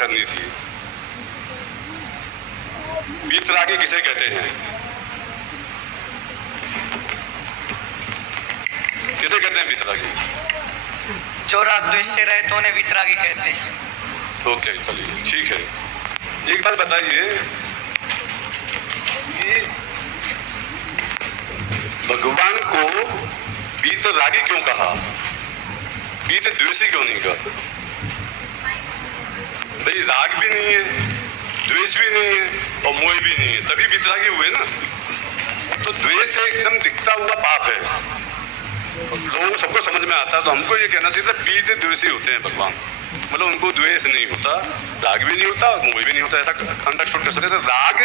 करनी थी। वीतरागी किसे कहते हैं? किसे कहते हैं वीतरागी? जो राग द्वेष से रहे तो उन्हें वीतरागी कहते हैं। ओके, चलिए ठीक है। एक बात बताइए कि भगवान को वीतरागी क्यों कहा, वीत द्वेषी क्यों नहीं कहा? भाई राग भी नहीं है, द्वेष भी नहीं है और मोह भी नहीं है, तभी वीतरागी हुए ना। तो द्वेष एकदम दिखता हुआ पाप है, लोगों सबको समझ में आता है। तो हमको ये कहना चाहिए था वीत द्वेषी होते हैं भगवान, मतलब उनको द्वेष नहीं होता, राग भी नहीं होता और मोह भी नहीं होता, ऐसा अंडरस्टूड कर सकते। तो राग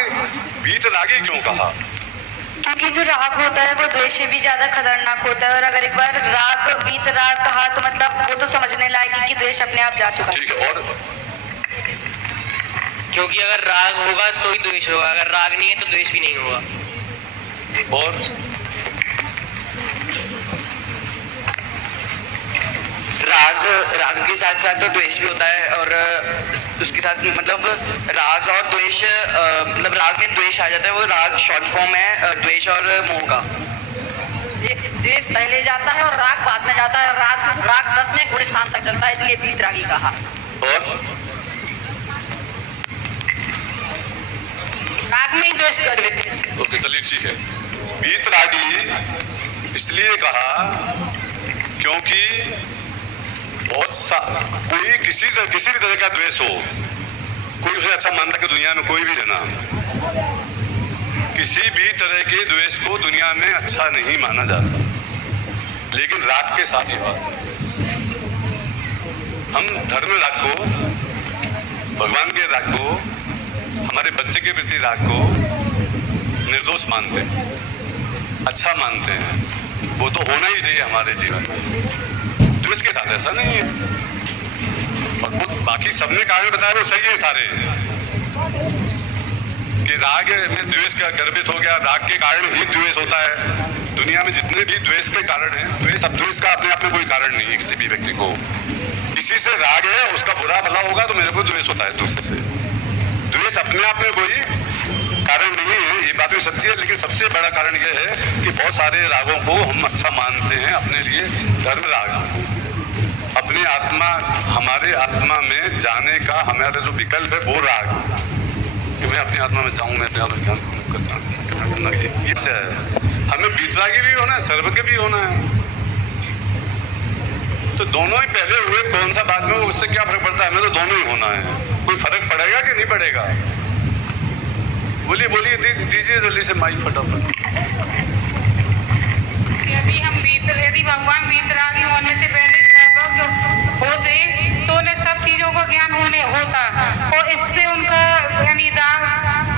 वीतरागी क्यों कहा? क्योंकि जो राग होता है वो द्वेष से भी ज्यादा खतरनाक होता है, और अगर एक बार राग वीतराग कहा तो मतलब वो तो समझने लायक है कि द्वेष अपने आप जा चुका है। ठीक है। और क्योंकि अगर राग होगा तो ही द्वेष होगा, अगर राग नहीं है तो द्वेष भी नहीं होगा। और राग के साथ साथ तो द्वेष भी होता है, और उसके साथ मतलब राग और द्वेष, मतलब राग में द्वेष आ जाता है, वो राग शॉर्ट फॉर्म है द्वेष और मोह का। द्वेष पहले जाता है और राग बाद में जाता है, राग 10वें गुण स्थान तक चलता है, इसलिए वीतरागी कहा। और राग में ही द्वेष कर लेते हैं। ओके, चलिए ठीक है। वीतरागी इसलिए कहा क्योंकि कोई किसी भी तरह का द्वेष हो, कोई उसे अच्छा मानता कि दुनिया में कोई भी जना, किसी भी तरह के द्वेष को दुनिया में अच्छा नहीं माना जाता। लेकिन राग के साथ ही बात, हम धर्म राग को, भगवान के राग को, हमारे बच्चे के प्रति राग को निर्दोष मानते हैं, अच्छा मानते हैं। वो तो होना ही चाहिए हमारे जीवन में। द्वेष के साथ ऐसा नहीं है। और वो बाकी सबने कारण बताया वो सही है सारे, कि राग में द्वेष का गर्भित हो गया, राग के कारण ही द्वेष होता है। दुनिया में जितने भी द्वेष के कारण हैं, द्वेष का अपने आप में कोई कारण नहीं है किसी भी व्यक्ति को। इसी से राग है, उसका बुरा भला होगा तो मेरे को द्वेष होता है दूसरे से। द्वेष अपने आप में कोई कारण नहीं है, ये बात भी सच्ची है। लेकिन सबसे बड़ा कारण यह है कि बहुत सारे रागों को हम अच्छा मानते हैं अपने लिए। धर्म राग अपनी आत्मा, हमारे आत्मा में जाने का हमारा जो विकल्प है वो राग, कि मैं अपनी आत्मा में जाऊं, मैं अपने ज्ञान करना, ये है। हमें वीतरागी भी होना है, सर्वज्ञ भी होना है। तो दोनों ही पहले हुए, कौन सा बाद में, उससे क्या फर्क पड़ता है? हमें तो दोनों ही होना है। कोई फर्क पड़ेगा कि नहीं पड़ेगा? बोलिए बोलिए, दीजिए जल्दी से माइक फटाफट। यदि भगवान वीतरागी होने से पहले सर्वज्ञ होते तो उन्हें सब चीजों का ज्ञान होता, और इससे उनका यानी राग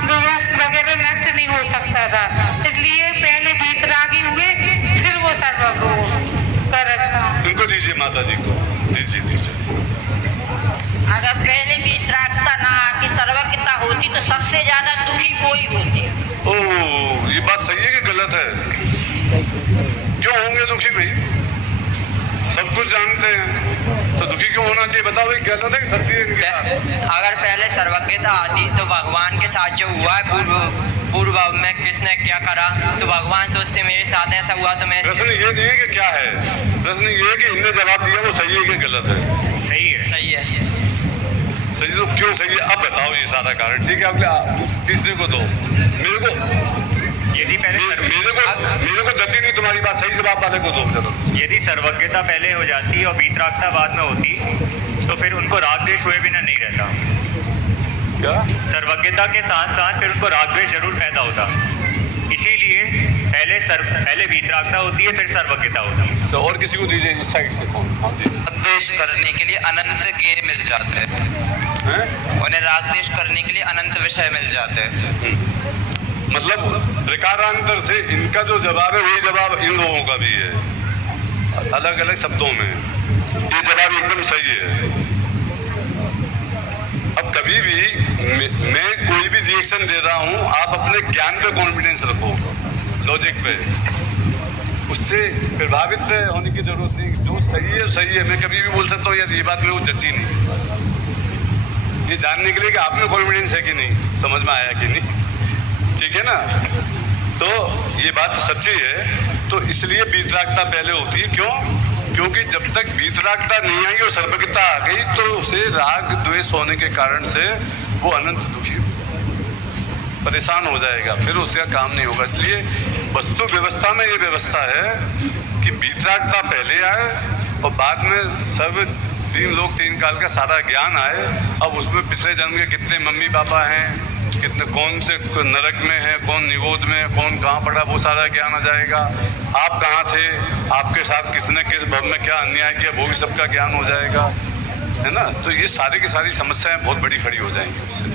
द्वेष वगैरह नष्ट नहीं हो सकता था। इसलिए पहले वीतरागी हुए, फिर वो सर्वज्ञ हो कर। अच्छा, इनको दीजिए, माता जी को दीजिए। अगर पहले वीतरागता ना कि सर्वज्ञता होती तो सबसे ज्यादा दुखी कोई होते। ओह, ये बात सही है कि गलत है? क्यों होंगे दुखी भाई? सब कुछ जानते हैं तो दुखी क्यों होना चाहिए? बताओ भाई, गलत है कि सच्ची है? अगर पहले सर्वज्ञता आती तो भगवान के साथ जो हुआ है पूर्व में किसने क्या करा, तो भगवान सोचते मेरे साथ ऐसा हुआ तो मैं। प्रश्न ये नहीं है कि क्या है, प्रश्न ये है कि इनने जवाब दिया वो सही है कि गलत है? सही है। सही है। सही तो क्यों सही है? अब बताओ ये सारा कारण। ठीक है, अब तीसरे को दो। मेरे को यदि पहले मेरे को जची नहीं तुम्हारी बात, सही जवाब वाले को दो। यदि सर्वज्ञता पहले हो जाती और वीतरागता बाद में होती तो फिर उनको राग द्वेष हुए बिना नहीं रहता। क्या? सर्वज्ञता के साथ साथ फिर उनको राग द्वेष जरूर पैदा होता, इसीलिए पहले वीतरागता होती है, फिर सर्वज्ञता होती है। तो और किसी को दीजिए इस साइड से। द्वेष करने के लिए अनंत गेर मिल जाते हैं, उन्हें राग द्वेष करने के लिए अनंत विषय मिल जाते हैं। मतलब प्रकारांतर से इनका जो जवाब है वही जवाब इन लोगों का भी है, अलग अलग शब्दों में। ये जवाब एकदम सही है। अब कभी भी मैं कोई भी रिएक्शन दे रहा हूँ, आप अपने ज्ञान पे कॉन्फिडेंस रखो, लॉजिक पे, उससे प्रभावित होने की जरूरत नहीं। जो सही है सही है। मैं कभी भी बोल सकता हूँ यार ये बात मेरे को जची नहीं। ये जानने के लिए कि आप में कॉन्फिडेंस है कि नहीं, समझ में आया कि नहीं, ठीक है ना। तो ये बात सच्ची है। तो इसलिए वीतरागता पहले होती है, क्यों? क्योंकि जब तक वीतरागता नहीं आई और सर्वज्ञता आ गई तो उसे राग द्वेष होने के कारण से वो अनंत दुखी परेशान हो जाएगा, फिर उसका काम नहीं होगा। इसलिए वस्तु व्यवस्था में ये व्यवस्था है कि वीतरागता पहले आए और बाद में सर्व तीन लोग तीन काल का सारा ज्ञान आए। अब उसमें पिछले जन्म के कितने मम्मी पापा हैं, कितने कौन से नरक में है, कौन निगोद में है, कौन कहाँ पड़ा, वो सारा ज्ञान आ जाएगा। आप कहाँ थे, आपके साथ किसने किस भव में क्या अन्याय किया, वो भी सबका ज्ञान हो जाएगा, है ना। तो ये सारी की सारी समस्याएं बहुत बड़ी खड़ी हो जाएंगी उससे।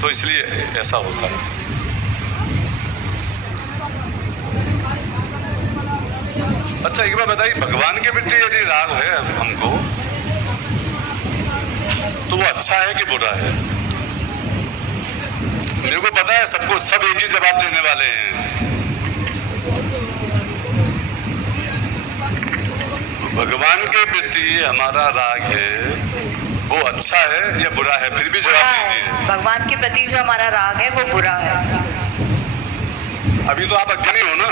तो इसलिए ऐसा होता है। अच्छा एक बार बताइए, भगवान के प्रति यदि राग है हमको तो वो अच्छा है कि बुरा है? मेरे को पता है सबको सब एक ही जवाब देने वाले हैं। भगवान के प्रति हमारा राग है वो अच्छा है या बुरा है? फिर भी जवाब दीजिए। भगवान के प्रति जो हमारा राग है वो बुरा है। अभी तो आप अज्ञानी हो ना,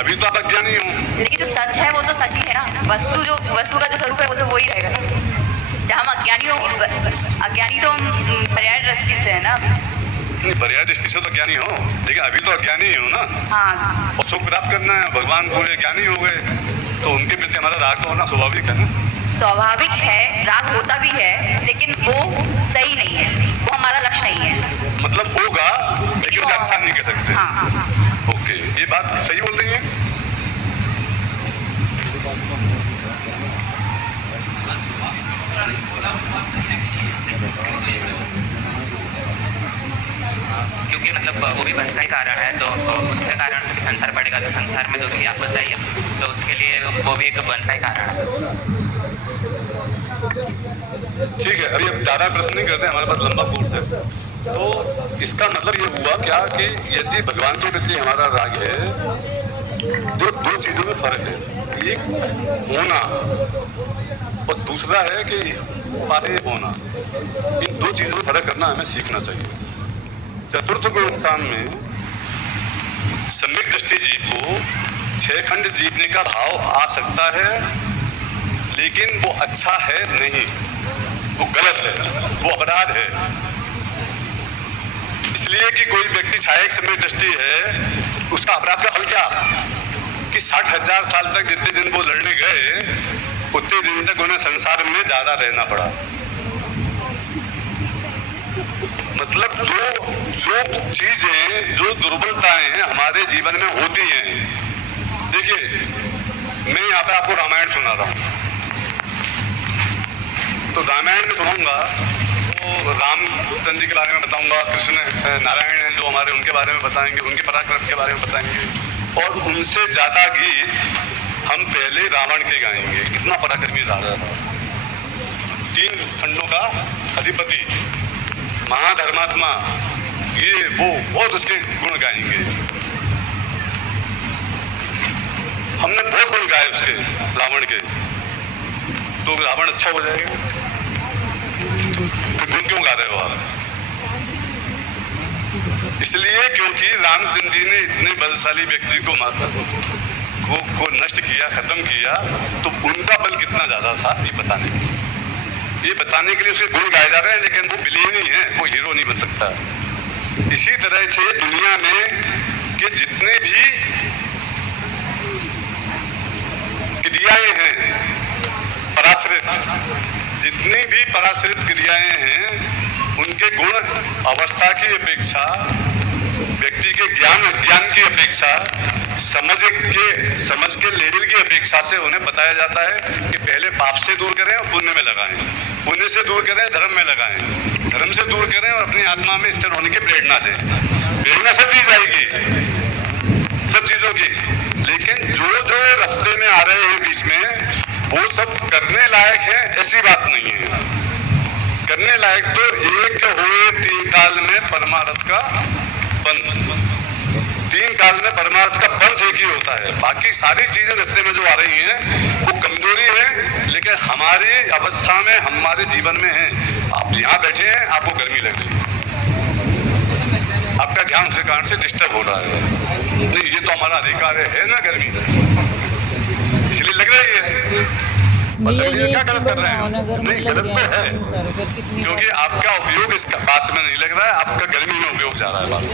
अभी तो आप अज्ञानी हो। लेकिन जो सच है वो तो सच ही है ना। वस्तु का जो स्वरूप है वो तो वही रहेगा ना। जहाँ हम अज्ञानी तो हम पर्याय दृष्टि से है ना। नहीं, पर्याय दृष्टि से तो ज्ञानी हो, लेकिन अभी तो अज्ञानी ही हो ना। हाँ, और सुख प्राप्त करना है, भगवान पूरे ज्ञानी हो गए तो उनके प्रति हमारा राग तो होना स्वाभाविक है ना। स्वाभाविक है, राग होता भी है, लेकिन वो सही नहीं है, वो हमारा लक्ष्य नहीं है। मतलब होगा लेकिन उसे अच्छा नहीं कह सकते। हाँ, ओके, ये बात सही बोल रही है। क्योंकि मतलब वो भी बंध का ही कारण है, तो उसके कारण से भी संसार पड़ेगा, तो संसार में दुखी आप बताइए, तो उसके लिए वो भी एक बंध का ही कारण है। ठीक है, अभी अब ज़्यादा प्रश्न नहीं करते, हमारे पास लंबा कोर्स है। तो इसका मतलब ये हुआ क्या कि यदि भगवान के प्रति हमारा राग है तो दो चीज़ों में फर्क है, एक होना और दूसरा है कि पारे होना। इन दो चीज़ों में फर्क करना हमें सीखना चाहिए। चतुर्थ गुण स्थान में सम्यक दृष्टि जीव को 6 खंड जीतने का भाव आ सकता है, लेकिन वो अच्छा है नहीं, वो गलत है, वो अपराध है। इसलिए कि कोई व्यक्ति छाया समय दृष्टि है, उसका अपराध का फल क्या कि 60,000 साल तक जितने दिन वो लड़ने गए उतने दिन तक उन्हें संसार में ज्यादा रहना पड़ा। मतलब जो चीजें, जो दुर्बलताएं हमारे जीवन में होती हैं, देखिए मैं यहाँ पे आपको रामायण सुना रहा हूँ, तो रामायण में सुनाऊंगा तो रामचंद्र जी के बारे में बताऊंगा, कृष्ण नारायण हैं जो हमारे, उनके बारे में बताएंगे, उनके पराक्रम के बारे में बताएंगे, और उनसे ज्यादा गीत हम पहले रावण के गाएंगे। कितना पराक्रमी राजा था, 3 खंडों का अधिपति, महाधर्मात्मा, ये वो बहुत उसके गुण गाएंगे। हमने बहुत गुण गाए उसके, रावण के, तो रावण अच्छा हो जाएगा। तो गुण क्यों गा रहे हो आप? इसलिए क्योंकि रामचंद्र जी ने इतने बलशाली व्यक्ति को माता को नष्ट किया, खत्म किया, तो उनका बल कितना ज्यादा था ये बताने के लिए उसके गुण गाए जा रहे हैं, लेकिन वो विलेन ही है, वो हीरो नहीं बन सकता। इसी तरह से दुनिया में के जितने भी क्रियाएं हैं पराश्रित, जितनी भी पराश्रित क्रियाएं हैं, उनके गुण अवस्था की अपेक्षा, व्यक्ति के ज्ञान की अपेक्षा, समझ के लेवल की अपेक्षा से उन्हें बताया जाता है कि पहले पाप से दूर करें और पुण्य में लगाएं, पुण्य से दूर करें, धर्म में लगाएं, धर्म से दूर करें और अपनी आत्मा में स्थिर होने की प्रेरणा दें। प्रेरणा सब दी जाएगी, सब चीजों की, लेकिन जो रास्ते में आ रहे हैं बीच में, वो सब करने लायक है ऐसी बात नहीं है। करने लायक तो एक हुए 3 काल में परमार्थ का पंथ, तीन काल में परमार्थ का पंथ एक ही होता है। बाकी सारी चीजें रास्ते में जो आ रही हैं वो कमजोरी है, लेकिन हमारी अवस्था में, हमारे जीवन में है। आप यहाँ बैठे हैं, आपको गर्मी लग रही है, आपका ध्यान उसी कारण से डिस्टर्ब हो रहा है। नहीं, ये तो हमारा अधिकार है ना गर्मी, इसलिए लग रही है। मतलब ये क्या गलत कर रहे हैं? नहीं, गलत तो है, क्योंकि आपका उपयोग इस बात में नहीं लग रहा है, आपका गर्मी में उपयोग जा रहा है बात,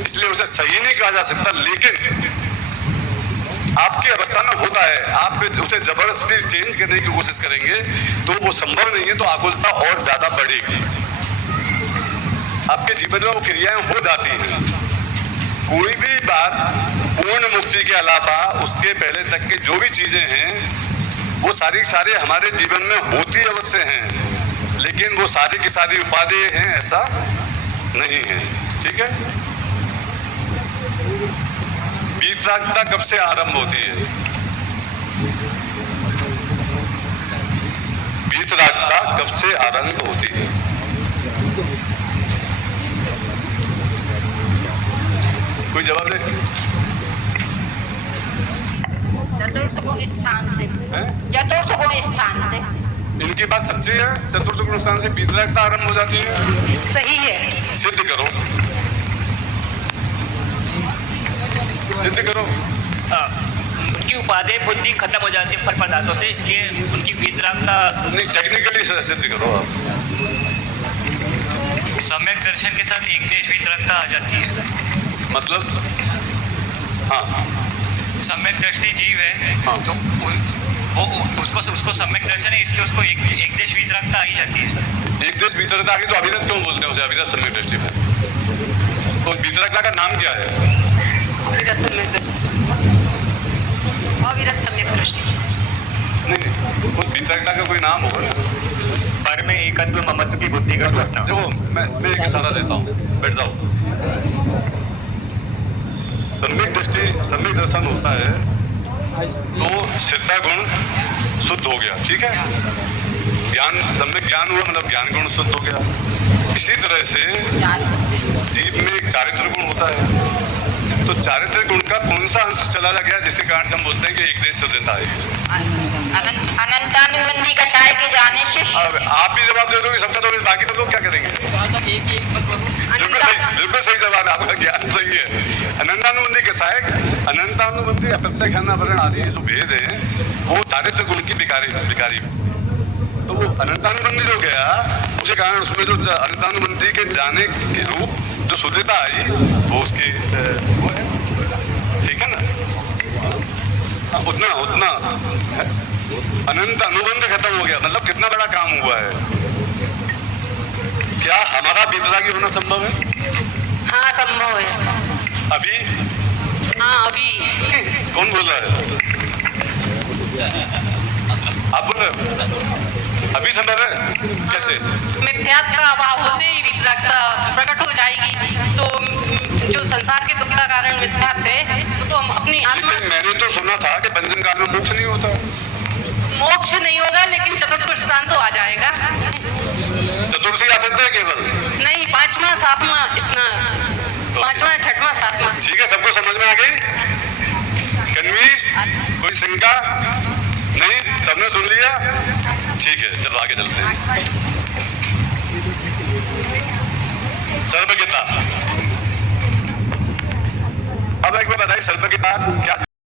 इसलिए उसे सही नहीं कहा जा सकता। लेकिन आपकी अवस्था में होता है, आप उसे जबरदस्ती चेंज करने की कोशिश करेंगे तो वो संभव नहीं है, तो आकुलता और ज्यादा बढ़ेगी। आपके जीवन में वो क्रियाएं हो जाती हैं। कोई भी बात पूर्ण मुक्ति के अलावा उसके पहले तक के जो भी चीजें हैं वो सारी सारे हमारे जीवन में होती अवश्य हैं, लेकिन वो सारी की सारी उपाधि हैं ऐसा नहीं है। ठीक है, वीतरागता कब से आरंभ होती है? वीतरागता कब से आरंभ होती है? कोई जवाब दे? चतुर्थ गुण स्थान से, हैं? चतुर्थ गुण स्थान से। इनकी बात सच्ची है, चतुर्थ गुण स्थान से वीतरागता आरंभ हो जाती है। सही है। सिद्ध करो, सिद्ध करो। उनकी उपादेय बुद्धि खत्म हो जाती है फल पदार्थों से, इसलिए उनकी वीतरागता। नहीं, टेक्निकली सिद्ध करो आप। सम्यक दर्शन के साथ एक देश वीतरागता आ जाती है। मतलब हाँ, सम्यक दृष्टि जीव है, हाँ। तो वो उसको सम्यक दर्शन है, इसलिए उसको एक देश वीतरागता आ ही जाती है। एक देश वीतरागता आगे तो अविरत क्यों बोलते हैं उसे? अविरत सम्यक दृष्टि है। तो वीतरागता का नाम क्या है? अविरत सम्यक दृष्टि, अविरत सम्यक दृष्टि। नहीं, उस वीतरागता का कोई नाम होगा ना। पर में एकत्व ममत्व की बुद्धि का घटना। देखो, मैं एक इशारा देता हूँ, बैठ जाओ। सम्यक दृष्टि, सम्यक दर्शन होता है तो श्रद्धा गुण शुद्ध हो गया। ठीक है, ज्ञान, सम्यक ज्ञान हुआ मतलब ज्ञान गुण शुद्ध हो गया। इसी तरह से जीव में एक चारित्र गुण होता है, तो चारित्र गुण का कौन सा अंश चला गया जिसके कारण से हम बोलते हैं कि एक देश शुद्धता है? अनंतानुबंधी कषाय के जाने से। अब आप भी जवाब दे दोगे सबका, तो बाकी सब लोग क्या करेंगे? बिल्कुल सही जवाब है आपका, ज्ञान सही है। अनंतानुबंधी कषाय, अनंतानुबंधी अप्रत्यक्ष अनावरण आदि जो भेद है वो चारित्र गुण की विकारी, तो वो अनंतानुबंधी जो गया उसके कारण उसमें जो अनंतानुबंधी के जाने के रूप जो शुद्धता आई वो उसकी वो है। ठीक है ना? हाँ, उतना है। अनंत अनुबंध खत्म हो गया, मतलब कितना बड़ा काम हुआ है। क्या हमारा वीतरागी होना संभव है? हाँ, संभव है। अभी? हाँ, अभी। कौन बोल रहा है? आप बोल रहे हो? अभी संभव है? कैसे? मिथ्यात्व का अभाव होते ही वीतरागता प्रकट हो जाएगी। तो जो संसार के दुख का कारण मिथ्यात्व है उसको हम अपनी आत्मा। लेकिन मैंने तो सुना था कि बंधन काल में मोक्ष नहीं होता। मोक्ष नहीं होगा, लेकिन चतुर्थ स्थान तो आ जाएगा। चतुर्थी आ सकता है केवल? नहीं, पांचवा सातवां, इतना पांचवा छठवां सातवां। ठीक है, सबको समझ में आ गई? कन्वीज? कोई शंका नहीं? सबने सुन लिया? ठीक है, चलो आगे चलते हैं। सर्वज्ञता। अब एक बार बताइए, सर्वज्ञता क्या?